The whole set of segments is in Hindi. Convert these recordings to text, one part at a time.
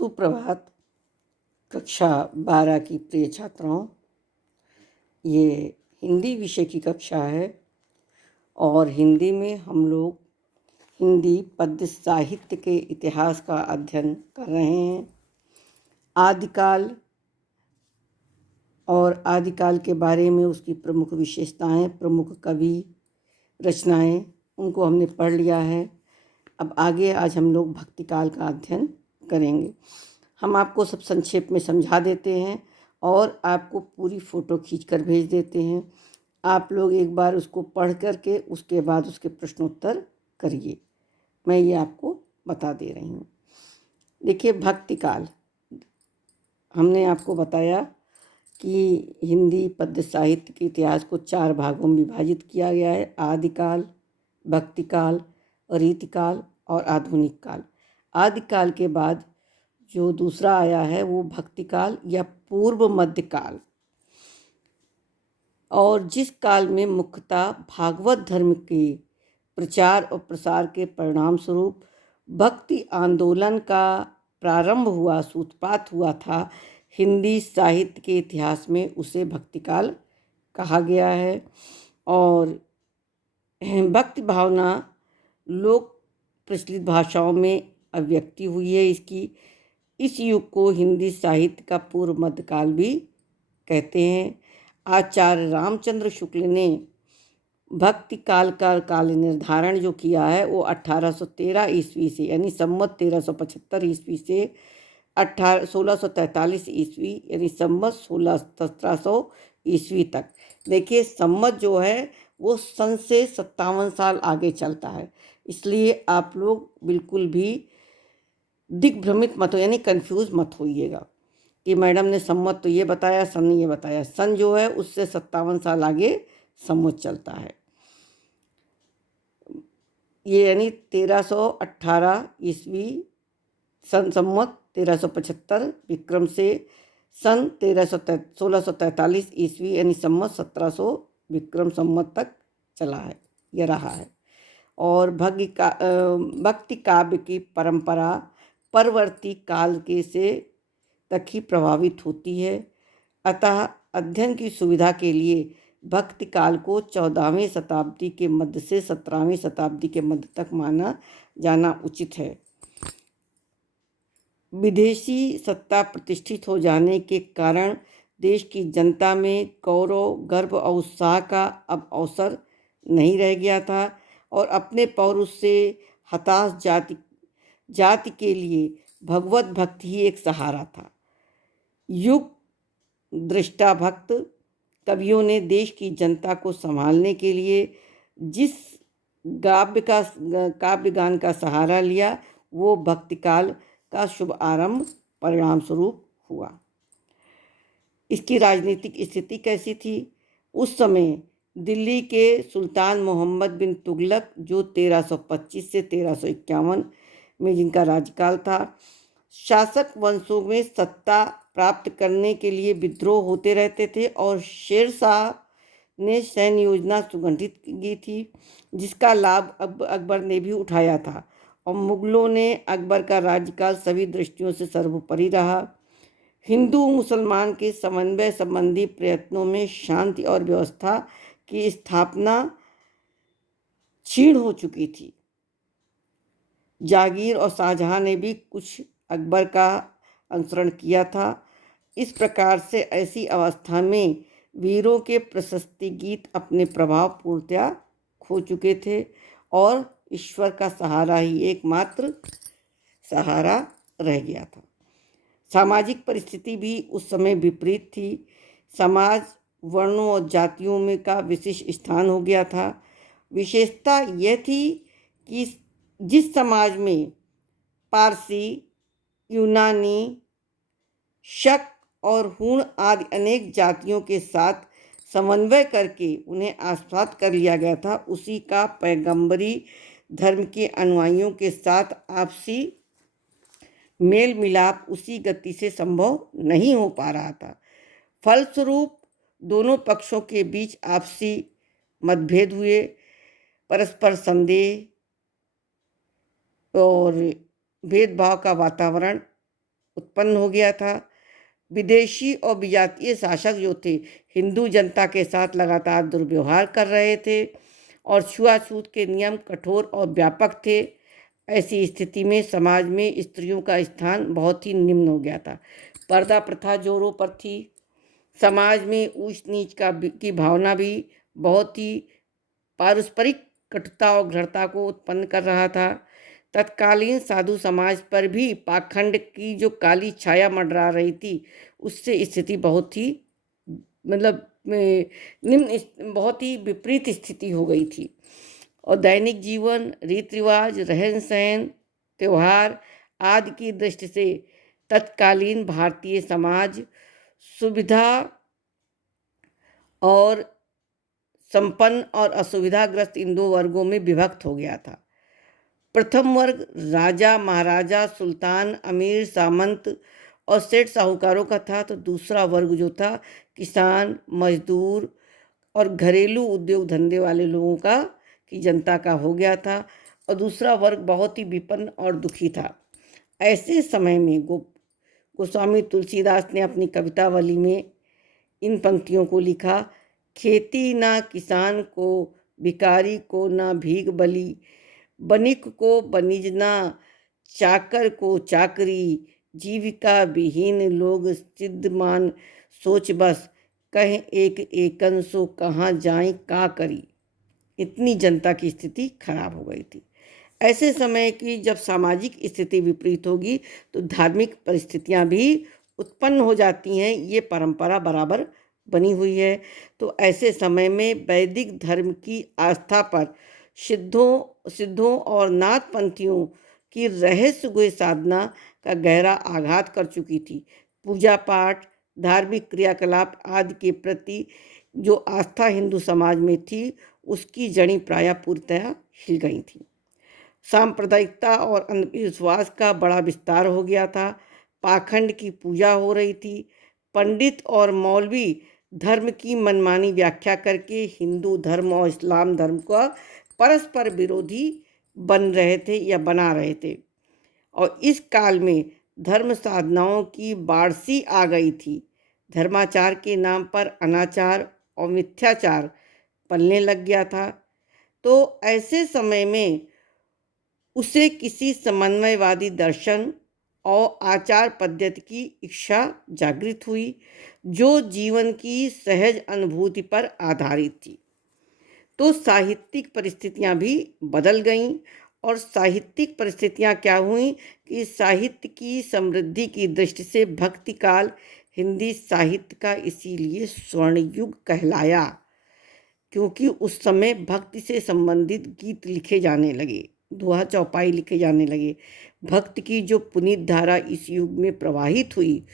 सुप्रभात। कक्षा 12 की प्रिय छात्राओं, ये हिंदी विषय की कक्षा है और हिंदी में हम लोग हिंदी पद्य साहित्य के इतिहास का अध्ययन कर रहे हैं। आदिकाल और आदिकाल के बारे में उसकी प्रमुख विशेषताएं, प्रमुख कवि, रचनाएं, उनको हमने पढ़ लिया है। अब आगे आज हम लोग भक्तिकाल का अध्ययन करेंगे। हम आपको सब संक्षेप में समझा देते हैं और आपको पूरी फ़ोटो खींचकर भेज देते हैं। आप लोग एक बार उसको पढ़ करके उसके बाद उसके प्रश्नोत्तर करिए। मैं ये आपको बता दे रही हूँ। देखिए, भक्तिकाल हमने आपको बताया कि हिंदी पद्य साहित्य के इतिहास को 4 भागों में विभाजित किया गया है: आदिकाल, भक्तिकाल, रीतिकाल और आधुनिक काल। आदिकाल के बाद जो दूसरा आया है वो भक्तिकाल या पूर्व मध्यकाल, और जिस काल में मुख्यतः भागवत धर्म के प्रचार और प्रसार के परिणाम स्वरूप भक्ति आंदोलन का प्रारंभ हुआ, सूत्रपात हुआ था, हिंदी साहित्य के इतिहास में उसे भक्तिकाल कहा गया है। और भक्ति भावना लोक प्रचलित भाषाओं में अभिव्यक्ति हुई है इसकी। इस युग को हिंदी साहित्य का पूर्व मध्यकाल भी कहते हैं। आचार्य रामचंद्र शुक्ल ने भक्ति काल का काल निर्धारण जो किया है वो 1813 ईस्वी से, यानी संवत 1375 ईस्वी से 1643 ईस्वी, यानी संवत 1700 ईस्वी तक। देखिए, संवत जो है वो सन से 57 साल आगे चलता है, इसलिए आप लोग बिल्कुल भी दिग्भ्रमित मत हो, यानी कंफ्यूज मत होइएगा कि मैडम ने संवत तो ये बताया, सन ये बताया। सन जो है उससे 57 साल आगे संवत चलता है। ये यानी 1318 ईस्वी सन संवत 1375 विक्रम से सन 1643 ईस्वी यानी संवत 1700 विक्रम संवत तक चला है, यह रहा है। और भक्ति काव्य की परंपरा परवर्ती काल के से तक ही प्रभावित होती है। अतः अध्ययन की सुविधा के लिए भक्ति काल को 14वीं शताब्दी के मध्य से 17वीं शताब्दी के मध्य तक माना जाना उचित है। विदेशी सत्ता प्रतिष्ठित हो जाने के कारण देश की जनता में गौरव, गर्व और उत्साह का अब अवसर नहीं रह गया था और अपने पौरुष से हताश जाति के लिए भगवत भक्ति ही एक सहारा था। युग दृष्टा भक्त कवियों ने देश की जनता को संभालने के लिए जिस काव्य गान का सहारा लिया वो भक्तिकाल का शुभ आरंभ परिणाम स्वरूप हुआ। इसकी राजनीतिक स्थिति कैसी थी? उस समय दिल्ली के सुल्तान मोहम्मद बिन तुगलक, जो 1325 से 1351 में जिनका राज्यकाल था, शासक वंशों में सत्ता प्राप्त करने के लिए विद्रोह होते रहते थे और शेर शाह ने सैन्य योजना सुगठित की थी, जिसका लाभ अकबर ने भी उठाया था। और मुगलों ने अकबर का राज्यकाल सभी दृष्टियों से सर्वोपरि रहा। हिंदू मुसलमान के समन्वय संबंधी प्रयत्नों में शांति और व्यवस्था की स्थापना क्षीण हो चुकी थी। जागीर और शाहजहां ने भी कुछ अकबर का अनुसरण किया था। इस प्रकार से ऐसी अवस्था में वीरों के प्रशस्ति गीत अपने प्रभाव पूर्णतया खो चुके थे और ईश्वर का सहारा ही एकमात्र सहारा रह गया था। सामाजिक परिस्थिति भी उस समय विपरीत थी। समाज वर्णों और जातियों में का विशिष्ट स्थान हो गया था। विशेषता यह थी कि जिस समाज में पारसी, यूनानी, शक और हूण आदि अनेक जातियों के साथ समन्वय करके उन्हें आस्वाद कर लिया गया था, उसी का पैगंबरी धर्म के अनुयायियों के साथ आपसी मेल मिलाप उसी गति से संभव नहीं हो पा रहा था। फलस्वरूप दोनों पक्षों के बीच आपसी मतभेद हुए, परस्पर संदेह और भेदभाव का वातावरण उत्पन्न हो गया था। विदेशी और विजातीय शासक जो थे, हिंदू जनता के साथ लगातार दुर्व्यवहार कर रहे थे और छुआछूत के नियम कठोर और व्यापक थे। ऐसी स्थिति में समाज में स्त्रियों का स्थान बहुत ही निम्न हो गया था। पर्दा प्रथा जोरों पर थी। समाज में ऊंच नीच की भावना भी बहुत ही पारस्परिक कटुता और घृणा को उत्पन्न कर रहा था। तत्कालीन साधु समाज पर भी पाखंड की जो काली छाया मंडरा रही थी, उससे स्थिति बहुत ही मतलब निम्न बहुत ही विपरीत स्थिति हो गई थी। और दैनिक जीवन, रीति रिवाज, रहन सहन, त्योहार आदि की दृष्टि से तत्कालीन भारतीय समाज सुविधा और संपन्न और असुविधाग्रस्त इन दो वर्गों में विभक्त हो गया था। प्रथम वर्ग राजा महाराजा, सुल्तान, अमीर, सामंत और सेठ साहूकारों का था, तो दूसरा वर्ग जो था किसान, मजदूर और घरेलू उद्योग धंधे वाले लोगों का की जनता का हो गया था। और दूसरा वर्ग बहुत ही विपन्न और दुखी था। ऐसे समय में गोस्वामी तुलसीदास ने अपनी कवितावली में इन पंक्तियों को लिखा। खेती ना किसान को, भिखारी को ना भीख बली, बनिक को बनिज ना, चाकर को चाकरी, जीविका विहीन लोग सिद्ध मान, सोच बस कहें एक एकन सो कहाँ जाएं का करी। इतनी जनता की स्थिति खराब हो गई थी। ऐसे समय की जब सामाजिक स्थिति विपरीत होगी तो धार्मिक परिस्थितियां भी उत्पन्न हो जाती हैं। ये परंपरा बराबर बनी हुई है। तो ऐसे समय में वैदिक धर्म की आस्था पर सिद्धों और नाथपंथियों की रहस्यमय साधना का गहरा आघात कर चुकी थी। पूजा पाठ, धार्मिक क्रियाकलाप आदि के प्रति जो आस्था हिंदू समाज में थी, उसकी जड़ी प्रायः पूर्णतः हिल गई थी। सांप्रदायिकता और अंधविश्वास का बड़ा विस्तार हो गया था। पाखंड की पूजा हो रही थी। पंडित और मौलवी धर्म की मनमानी व्याख्या करके हिंदू धर्म और इस्लाम धर्म का परस्पर विरोधी बन रहे थे या बना रहे थे। और इस काल में धर्म साधनाओं की बाढ़सी आ गई थी। धर्माचार के नाम पर अनाचार और मिथ्याचार पलने लग गया था। तो ऐसे समय में उसे किसी समन्वयवादी दर्शन और आचार पद्धति की इच्छा जागृत हुई, जो जीवन की सहज अनुभूति पर आधारित थी। तो साहित्यिक परिस्थितियां भी बदल गईं। और साहित्यिक परिस्थितियां क्या हुई कि साहित्य की समृद्धि की दृष्टि से भक्ति काल हिंदी साहित्य का इसीलिए स्वर्ण युग कहलाया, क्योंकि उस समय भक्ति से संबंधित गीत लिखे जाने लगे, दोहा चौपाई लिखे जाने लगे। भक्ति की जो पुनीत धारा इस युग में प्रवाहित हुई,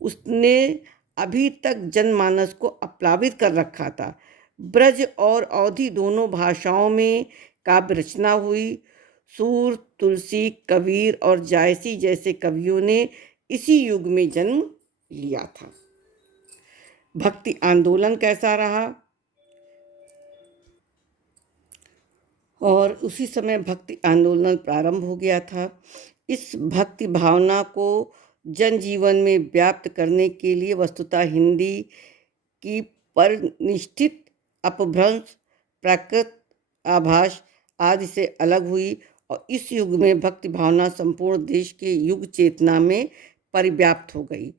उसने अभी तक जनमानस को अप्लावित कर रखा था। ब्रज और अवधी दोनों भाषाओं में काव्य रचना हुई। सूर, तुलसी, कबीर और जायसी जैसे कवियों ने इसी युग में जन्म लिया था। भक्ति आंदोलन कैसा रहा? और उसी समय भक्ति आंदोलन प्रारंभ हो गया था। इस भक्ति भावना को जनजीवन में व्याप्त करने के लिए वस्तुतः हिंदी की परिनिष्ठित अपभ्रंश, प्राकृत आभास आदि से अलग हुई और इस युग में भक्ति भावना संपूर्ण देश के युग चेतना में परिव्याप्त हो गई।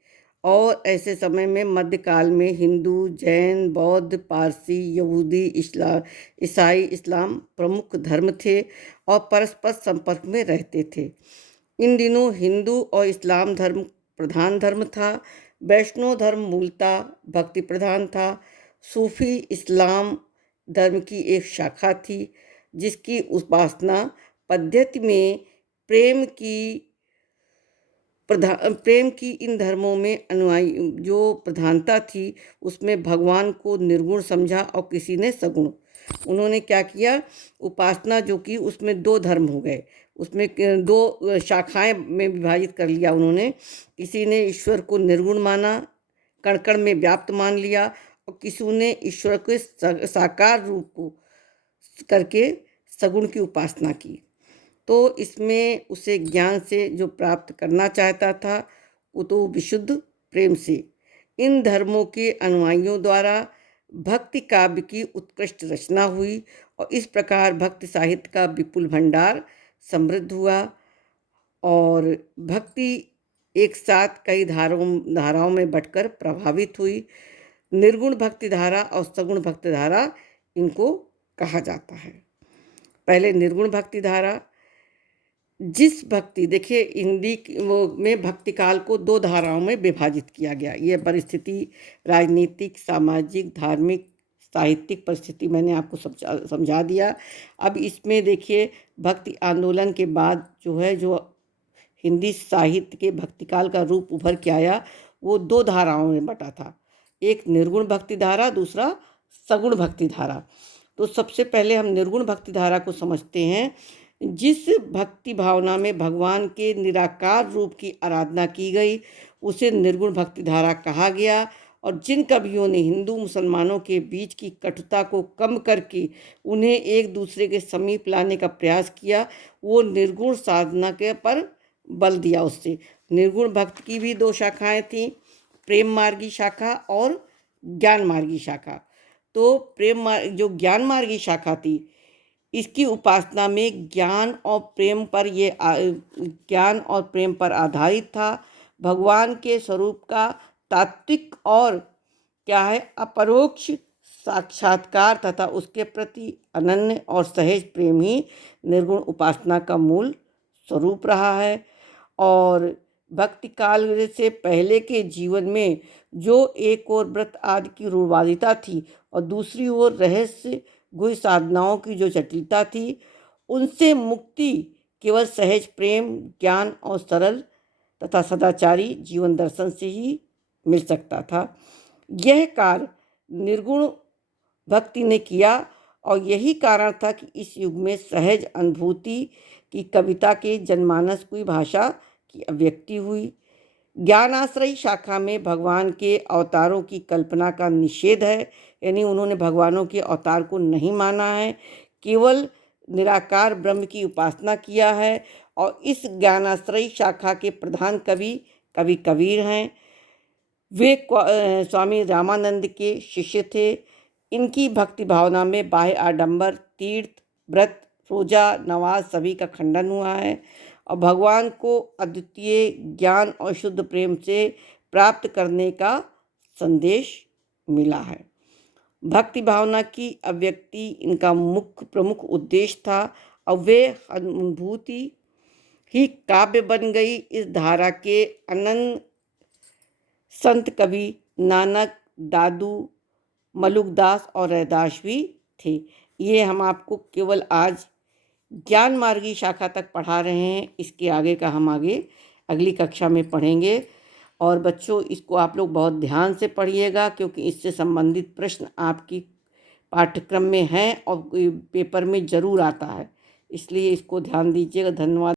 और ऐसे समय में मध्यकाल में हिंदू, जैन, बौद्ध, पारसी, यहूदी, ईसाई, इस्लाम प्रमुख धर्म थे और परस्पर संपर्क में रहते थे। इन दिनों हिंदू और इस्लाम धर्म प्रधान धर्म था। वैष्णव धर्म मूलतः भक्ति प्रधान था। सूफी इस्लाम धर्म की एक शाखा थी, जिसकी उपासना पद्धति में प्रेम की इन धर्मों में अनुयायी जो प्रधानता थी, उसमें भगवान को निर्गुण समझा और किसी ने सगुण। उन्होंने क्या किया, उपासना जो की उसमें दो धर्म हो गए, उसमें दो शाखाएं में विभाजित कर लिया उन्होंने। किसी ने ईश्वर को निर्गुण माना, कण कण में व्याप्त मान लिया, और किसी ने ईश्वर के साकार रूप को करके सगुण की उपासना की। तो इसमें उसे ज्ञान से जो प्राप्त करना चाहता था, कुतो विशुद्ध प्रेम से। इन धर्मों के अनुयायियों द्वारा भक्ति काव्य की उत्कृष्ट रचना हुई और इस प्रकार भक्ति साहित्य का विपुल भंडार समृद्ध हुआ और भक्ति एक साथ कई धाराओं में बंटकर प्रभावित हुई। निर्गुण भक्ति धारा और सगुण भक्ति धारा इनको कहा जाता है। पहले निर्गुण भक्ति धारा, जिस भक्ति, देखिए हिंदी में भक्ति काल को दो धाराओं में विभाजित किया गया। ये परिस्थिति, राजनीतिक, सामाजिक, धार्मिक, साहित्यिक परिस्थिति मैंने आपको समझा दिया। अब इसमें देखिए भक्ति आंदोलन के बाद जो हिंदी साहित्य के भक्ति काल का रूप उभर के आया, वो दो धाराओं में बटा था। एक निर्गुण भक्ति धारा, दूसरा सगुण भक्ति धारा। तो सबसे पहले हम निर्गुण भक्ति धारा को समझते हैं। जिस भक्ति भावना में भगवान के निराकार रूप की आराधना की गई उसे निर्गुण भक्ति धारा कहा गया। और जिन कवियों ने हिंदू मुसलमानों के बीच की कटुता को कम करके उन्हें एक दूसरे के समीप लाने का प्रयास किया, वो निर्गुण साधना के पर बल दिया। उससे निर्गुण भक्ति की भी दो शाखाएं थीं, प्रेम मार्गी शाखा और ज्ञान मार्गी शाखा। तो जो ज्ञान मार्गी शाखा थी, इसकी उपासना में ज्ञान और प्रेम पर आधारित था। भगवान के स्वरूप का तात्विक और अपरोक्ष साक्षात्कार तथा उसके प्रति अनन्य और सहज प्रेम ही निर्गुण उपासना का मूल स्वरूप रहा है। और भक्ति काल से पहले के जीवन में जो एक ओर व्रत आदि की रूढ़वादिता थी और दूसरी ओर रहस्य गुह्य साधनाओं की जो जटिलता थी, उनसे मुक्ति केवल सहज प्रेम, ज्ञान और सरल तथा सदाचारी जीवन दर्शन से ही मिल सकता था। यह कार्य निर्गुण भक्ति ने किया और यही कारण था कि इस युग में सहज अनुभूति की कविता के जनमानस की भाषा की अभिव्यक्ति हुई। ज्ञानाश्रयी शाखा में भगवान के अवतारों की कल्पना का निषेध है, यानी उन्होंने भगवानों के अवतार को नहीं माना है, केवल निराकार ब्रह्म की उपासना किया है। और इस ज्ञानाश्रयी शाखा के प्रधान कवि कबीर हैं। वे स्वामी रामानंद के शिष्य थे। इनकी भक्ति भावना में बाह्य आडंबर, तीर्थ, व्रत, रोजा, नमाज सभी का खंडन हुआ है और भगवान को अद्वितीय ज्ञान और शुद्ध प्रेम से प्राप्त करने का संदेश मिला है। भक्ति भावना की अभिव्यक्ति इनका प्रमुख उद्देश्य था और वे अनुभूति ही काव्य बन गई। इस धारा के अनंत संत कवि नानक, दादू, मलुकदास और रैदास भी थे। ये हम आपको केवल आज ज्ञान मार्गी शाखा तक पढ़ा रहे हैं। इसके आगे का हम अगली कक्षा में पढ़ेंगे। और बच्चों, इसको आप लोग बहुत ध्यान से पढ़िएगा क्योंकि इससे संबंधित प्रश्न आपकी पाठ्यक्रम में हैं और पेपर में ज़रूर आता है, इसलिए इसको ध्यान दीजिएगा। धन्यवाद।